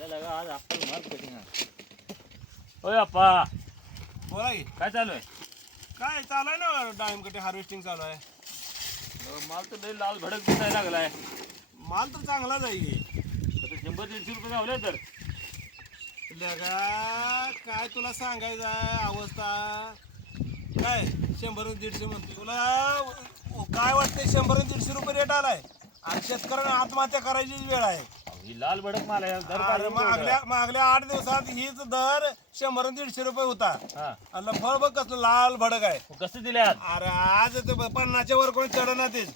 आज आपण माल कटिंग होय अप्पा बोला की काय चालू आहे? काय चालू आहे ना डाळिंब कटे हार्वेस्टिंग चालू आहे. माल तर लय लाल भडक दिसायला लागलाय. माल तर चांगलाच आहे की. आता 100-150 रुपये गावले तर लगा काय तुला सांगायचं आहे अवस्था काय 100-150 म्हणते तुला काय वाटतंय 100-150 रुपये रेट आलाय आणि शेतकऱ्यांना आत्महत्या करायची वेळ आहे. ही लाल भडक माल आहे दर अरे मागल्या 8 दिवसात हीच दर 100-150 रुपये होता हा आणि फळ बघ कसलं लाल भडक आहे. कसं दिले आज? अरे आज ते 50च्या वर कोणी चढना तेच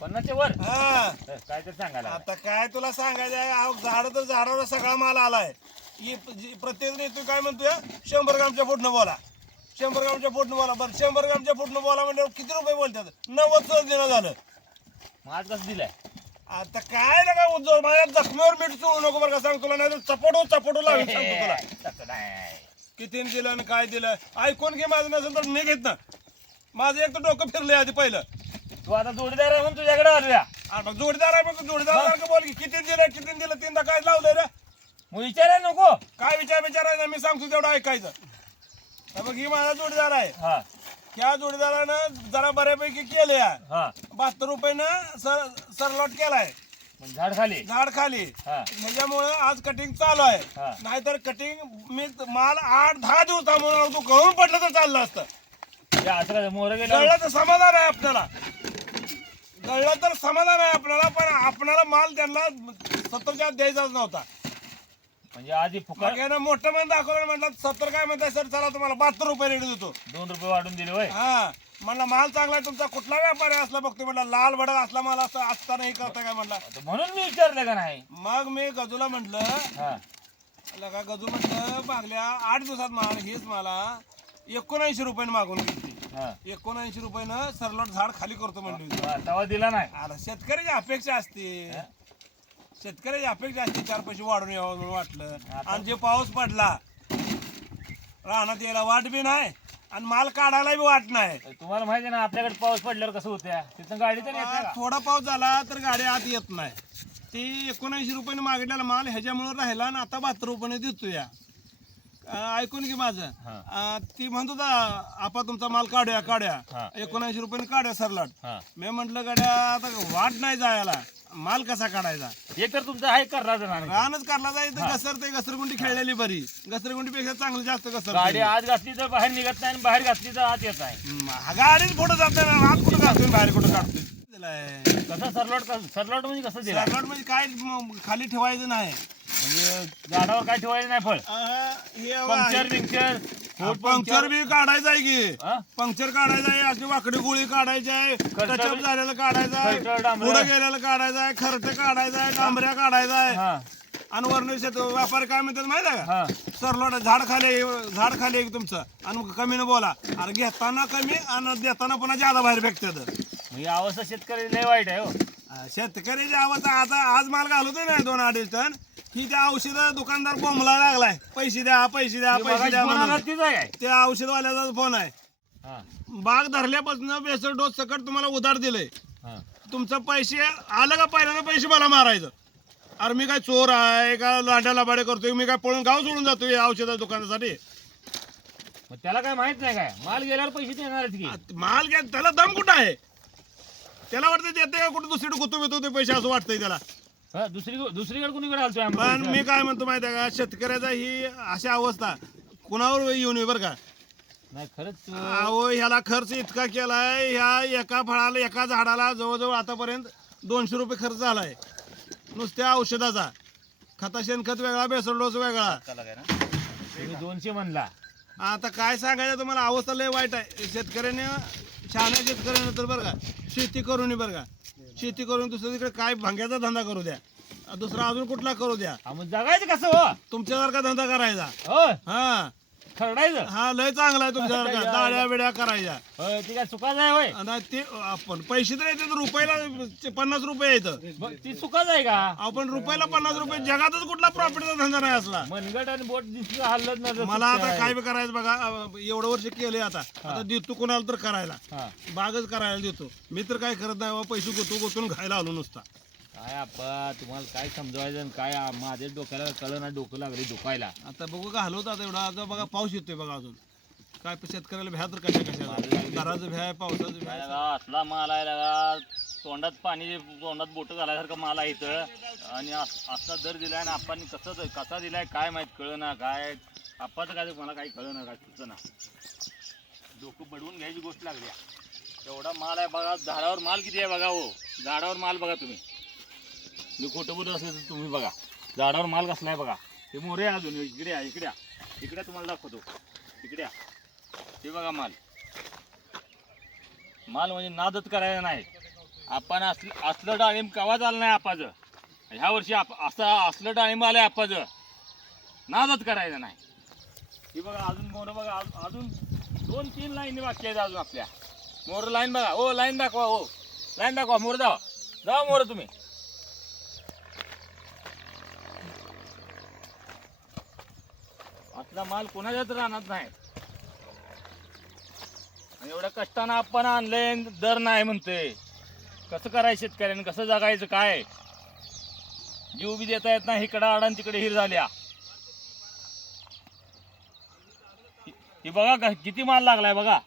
50च्या वर हा. काय तर सांगायला आता काय तुला सांगायचं आहे झाड तर झाडावर सगळा माल आलाय. प्रत्येक तू काय म्हणतोय 100 ग्रामच्या फुटनं बोला 100 ग्रामच्या फुटनं बोला बरं 100 ग्रामच्या फुटनं बोला म्हणजे किती रुपये बोलतात 90 दिनं झालं. मग आज कसं दिलाय? आता काय ना काय उज्ज्वल माझ्या जखमीवर मीठ चोळू नको बरं का सांग तुला नाही चपटू लावी सांगतो तुला तसं नाही. किती दिलं आणि काय दिलं ऐकून घे माझं नसेल तर मी घेत ना माझं एक तर डोकं फिरलंय आधी पहिलं. तू आता जोडीदार आहे म्हणून तुझ्याकडे आलोया. आता जोडीदार आहे मग जोडीदार बोल की किती दिलं तीनदा काय लावलंय रे. मग विचारायला नको. काय विचारायचं मी सांगतो तेवढं ऐकायचं. तर मग ही माझा जोडीदार आहे. हा त्या जोडीदारानं जरा बऱ्यापैकी केले हा 72 रुपयानं सरलॉट केलाय मग झाड खाली झाड खाली हा त्याच्यामुळे आज कटिंग चालू आहे. हा. नाहीतर कटिंग मी माल 8-10 दिवस थांबून तू गळून पडलं तर चाललं असतं. या असं मोर गेलं गळलं तर समाधान आहे आपल्याला गळलं तर समाधान आहे आपल्याला पण आपल्याला माल त्यांना 70च्या आत द्यायचाच नव्हता. म्हणजे आधी फुकट यानं मोठं म्हणून दाखवलं म्हटलं 70 काय म्हणताय सर चला तुम्हाला 72 रुपये रेट देतो. 2 रुपये वाढून दिले होय. हा म्हणलं माल चांगला आहे तुमचा कुठला व्यापारी असला बघतो म्हटलं लाल भडक असला माल असताना हे करता काय म्हटलं. आता म्हणून मी विचारलं का नाही. मग मी गजूला म्हटलं हा लगा गजू म्हटलं मागल्या 8 दिवसात माल हेच मला 79 रुपयानं मागून घेतली. हा 79 रुपयानं सरलोट झाड खाली करतो म्हणलं. हा, तवा दिला नाही. अरे शेतकऱ्याची अपेक्षा असते शेतकऱ्याची अपेक्षा असते 4 पैसे वाढून यावं म्हणून वाटलं आणि जे पाऊस पडला रानात यायला वाट बी नाही आणि माल काढायला बी वाट नाही. तुम्हाला माहिती आहे ना आपल्याकडे पाऊस पडल्यावर कसं होत्या तिथं गाडी तर येते का? थोडा पाऊस झाला तर गाडी आत येत नाही. ती 79 रुपयाने मागितलेला माल ह्याच्यामुळे राहिला आणि आता 72 रुपयाने देतो या. ऐकून की माझं ती म्हणत होता आपा तुमचा माल काढूया हा. 79 रुपयाने काढूया सरलाट. हा मी म्हटलं गाड्या आता वाट नाही जायला माल कसा काढायचा. एक तर तुमचं आहे करणार नाही. रानच काढला जायचं घसरगुंडी खेळलेली बरी घसरगुंडीपेक्षा चांगलं जास्त घसर गाडी आज घातली तर बाहेर निघत नाही आणि बाहेर घातली तर आत येत आहे. गाडीच पुढे जात नाही आत कुठं काढतोय बाहेर कुठं काढतोय. कसं सरलोट म्हणजे कसं दिला सरलाट म्हणजे काय खाली ठेवायचं नाही म्हणजे झाडावर काय ठेवायचं नाही फळ पंक्चर बिंक्चर पंक्चर बी काढायचं आहे की हा? पंक्चर काढायचं आहे अशी वाकडी गोळी काढायची आहे टचअप झालेलं काढायचं आहे खरटं, डांबऱ्या. पुढे गेलेलं काढायचं आहे खरट काढायचं आहे डांबऱ्या काढायचा आहे हा आणि वर्ण व्यापारी काय म्हणतात माहिती आहे का हा सरलोट झाड खाली आहे तुमचं आणि कमीनं बोला अरे घेताना कमी आणि देताना पुन्हा ज्यादा बाहेर भेटतात. ही अवस्था शेतकरी लय वाईट आहे हो. शेतकऱ्याची अवस्था आता आज माल घालवतोय ना 2-2.5 टन ही त्या औषध दुकानदार बोंबला लागलाय पैसे द्या पैसे द्या पैसे द्या म्हणून. तीच आहे त्या औषधवाल्याचा फोन आहे. हा बाग धरल्यापासून बेसर डोस सकट तुम्हाला उधार दिलंय हा तुमचं पैसे आलं का पहिल्यांदा पैसे मला मारायचं. अरे मी काय चोर आहे का लांड्या लबाडे करतोय मी काय पळून गाव सोडून जातोय औषधा दुकानासाठी. मग त्याला काय माहित नाही काय माल गेल्यावर पैसे देणार आहेत की. माल घ्या त्याला दम कुठं आहे त्याला वाटतं देते का कुठं दुसरीकडे गुतू बितू ते पैसे असं वाटतंय त्याला. हा, दुसरीकडे कुणीकडे आलतोय आम्ही पण पैसे? मी काय म्हणतो माहिती आहे का शेतकऱ्याचा ही अशी अवस्था कुणावर येऊन बरं का. नाही खरंच अहो ह्याला खर्च इतका केलाय ह्या एका फळाला एका झाडाला जवळजवळ आतापर्यंत 200 रुपये खर्च झालाय नुसत्या औषधाचा. खता शेणखत वेगळा बेसर डोस वेगळा. तुम्ही 200 म्हणला. आता काय सांगायचं तुम्हाला अवस्था लय वाईट आहे. शेतकऱ्याने शहाण्या शेतकऱ्याने तर बरं का शेती करून बरं का शेती करून दुसऱ्या तिकडे काय भांग्याचा धंदा करू द्या दुसरा अजून कुठला करू द्या. हा, मग जगायचं कसं हो तुमच्यासारखा धंदा करायचा. हो हा खरडायचं हा लय चांगला आहे तुमच्यासारखा दाड्या बिड्या करायच्या. होय ती काय चुकाच आहे होय. आणि ते आपण पैसे तर येते रुपयाला 50 रुपये येतं. मग ती चुकाच आहे का. आपण रुपयाला 50 रुपये जगातच कुठला प्रॉफिटचा धंदा नाही असला. मनगट आणि बोट दिसलं हल्लत ना मला आता काय बी करायचं बघा एवढं वर्ष केले आता देतो कोणाला तर करायला हा बागच करायला देतो. मी तर काय करत नाही पैसे गोतून खायला आलो नुसता. काय आपा तुम्हाला काय समजवायचं आणि काय माझ्या डोक्याला कळलं ना, डोकं लागले दुखायला. आता बघू का हलवत आता एवढा, आता बघा पाऊस येतोय बघा अजून. काय शेतकऱ्याला भ्या तर कशा दराचं भ्या, पावसाचं काय भ्या. लगा असला माल आहे लगा, तोंडात पाणी, तोंडात बोटं घालायसारखं माल आहे इथं. आणि असा दर दिलाय ना आपण, कसा दिलाय काय माहित, कळ ना काय आप्पाचं काय मला काही कळ ना काय सुचलं ना. डोकं बडवून घ्यायची गोष्ट लागली. एवढा माल आहे बघा, झाडावर माल किती आहे बघा. हो झाडावर माल बघा तुम्ही, मी खोटं बोलत असेल तर तुम्ही बघा झाडावर माल कसला आहे बघा. ते मोरे अजून इकडे या, इकडे या, इकडे तुम्हाला दाखवतो, इकडे या. ते बघा माल म्हणजे नादच करायचा नाही. आपण असलं डाळिंब कवाच आलं नाही आपाचं. ह्या वर्षी असलं डाळिंब आलंय आपाचं, नादच करायचा नाही. ही बघा अजून मोर बघा, अजून 2-3 लाईनी बाकी आहेत अजून आपल्या. मोर लाईन बघा. हो लाईन दाखवा, हो लाईन दाखवा. मोर जावा मोर तुम्ही. असला माल कोणाच्याच राहणार नाही. आणि एवढ्या कष्टानं आपण आणलंय, दर नाही म्हणतोय. कसं करायचं शेतकऱ्यानं, कसं जगायचं, काय जीव बी देता येत नाही. इकडं आडा तिकडे हिर झाल्या. ही बघा किती माल लागलाय बघा.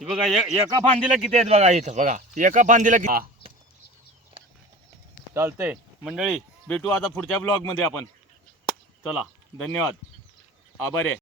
ही बघा एका फांदीला किती आहेत बघा. इथं बघा एका फांदीला किती. चालतंय मंडळी, भेटू आता पुढच्या ब्लॉग मध्ये आपण. चला धन्यवाद, आभारी आहे.